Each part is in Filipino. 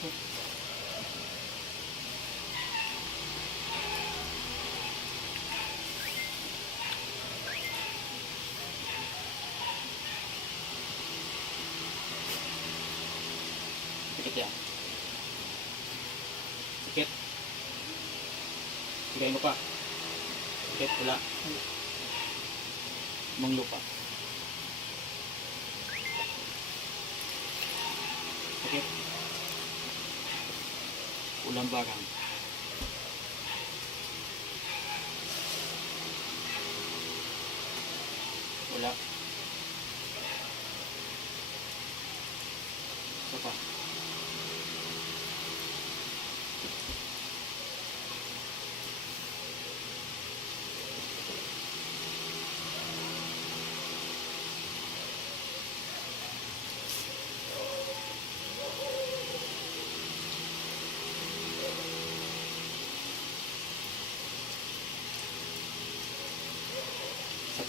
Sikit yan. Sikit. Sigayin mo pa. Sikit, wala. Manglo pa. Sikit. Ulang barang. Wala. Isa pa.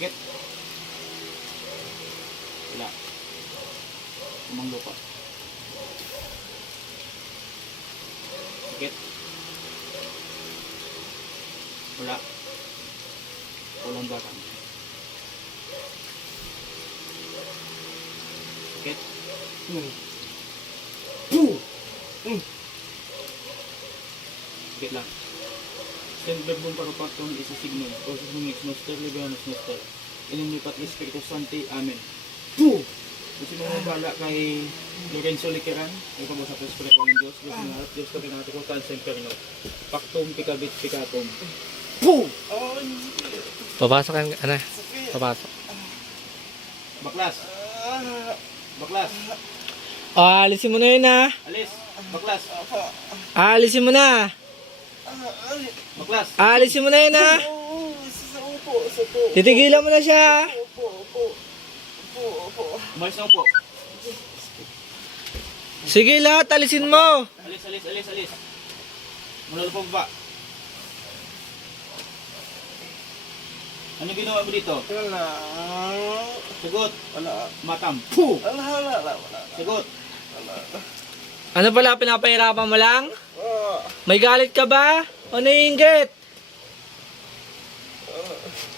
Sakit. Wala. Umanglo pa. Sakit. Wala. Walang bakang. Sakit. Sakit lang. Stand verbum parapatum isa signum, osus mungix noster libianus noster. Inum lipat ni Spiritus Santi. Amen. Puh! Gusto mo bala kay Lorenzo Liqueran, ay pa sa Espiritu ng Diyos, Diyos ng lahat, Diyos kami natin kung tal semperno. Pactum picabit picatum. Puh! Papasok ang, ano, papasok. Baklas! Baklas! Ah, alisin mo na yun ah. Alis! Baklas! Ah, alisin mo na. Ah, alisin mo na yun ah. Upo, sa po. Titigilan mo na siya. Upo, upo. Upo, upo. Umalis na po. Sige lahat, alisin mo. Alis, alis, alis, alis. Mula lupog ba? Ano ginawa mo dito? Wala. Sagot! Wala. Matam! Puh! Wala, wala, wala, wala. Sagot! Ano pala, pinapahirapan mo lang? Ah, May galit ka ba? O naiingit?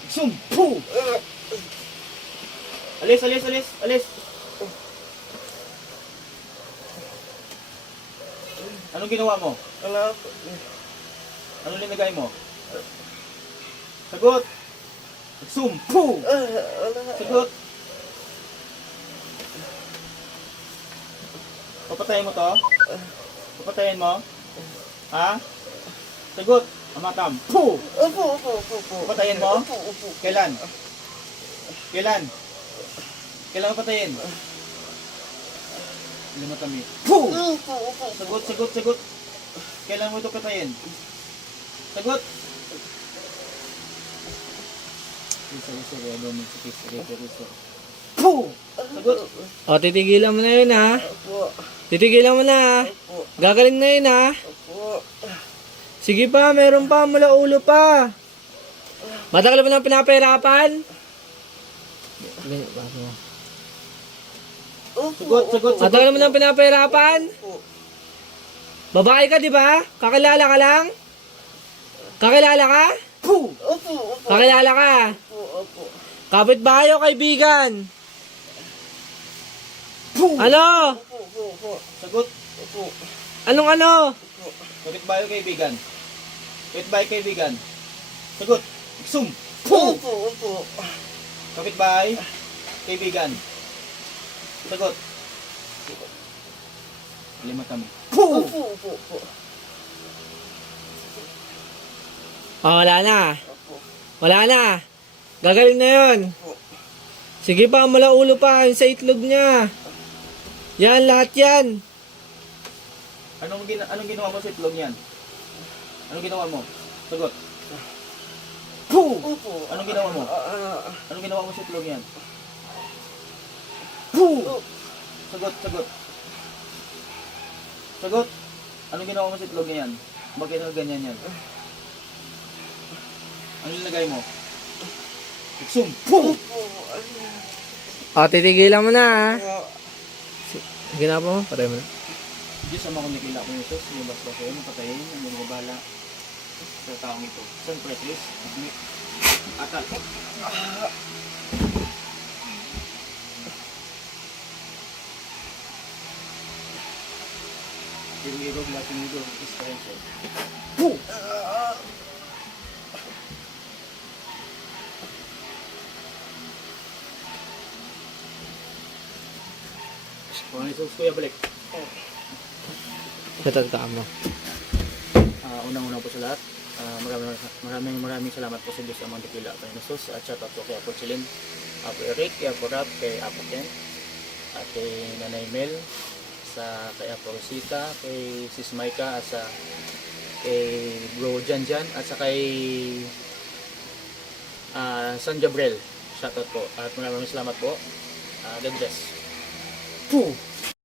Sum! Puh! ah. Alis, alis, alis, alis. Anong ginawa mo? Wala. Anong linagay mo? Sagot! Sum! Puh! Ah. Sagot! Papatayin mo to? Papatayin mo? Ha? Sagot! Amatam! Puh! Upo, upo, upo, upo. Papatayin mo? Upo, upo. Kailan? Kailan? Kailan mo patayin? Lima kami. Puh! Upo, upo. Sagot, sagot, sagot. Kailan mo ito patayin? Sagot! Isa, isa, relo, misikis, relo, relo. Puh! Sagot! O, titigilan mo na yun ha. Upo, Titigilan mo na ha. upo, Gagaling na yun ha. Sige pa, meron pa, mula ulo pa. Matagal mo nang pinapahirapan? Sagot, sagot, sagot. Matagal mo nang pinapahirapan? Babae ka, di ba? Kakilala ka lang? Kakilala ka? Kakilala ka? Kapit bahay o kaibigan? Ano? Sagot! Anong ano? Kapit bayo kaibigan. Kapit bahay kaibigan. Sagot! Sum! Upo, Puh! upo. Kapit bahay kaibigan. Sagot! Lima kami. Puh! Upo, upo, upo. Ah, wala na. Wala na. Gagaling na yon. Sige pa, mula ulo pa, yung sa itlog niya. Yan, lahat yan. Anong, gina anong ginawa mo sa itlog niyan? Anong ginawa mo? Sagot. Puh! Upo. Anong ginawa mo? Ah, ah. Anong ginawa mo sa itlog niyan? Puh! Upo. Sagot, sagot. Sagot. Anong ginawa mo sa itlog niyan? Bakit ano ganyan yan? Ano nilagay mo? Sum! Puh! Upo. O, titigilan mo na ha. Ah, na po, patay mo na. Diyos ang mga kumikila ko Isos, yung basta kayo, mapatayin, ang mga bala sa taong ito. San Pretres, Atal. Sinirog lahat ng ito, Israel. Boom! Mga Isos, kuya, balik. Shoutout ka mo. Ah, unang-unang po sa lahat, ah, maraming, maraming maraming salamat po sa Diyos ang mga dakila kay Jesus at shout out po kay Apo Chilin, Apo Eric, kay Apo Rap, kay Apo Ken, at kay Nanay Mel, sa kay Apo Rosita, kay Sis Maika, at sa kay Bro Jan Jan, at sa kay ah, San Gabriel. Shout out po. At maraming salamat po. Ah, God bless. Pooh!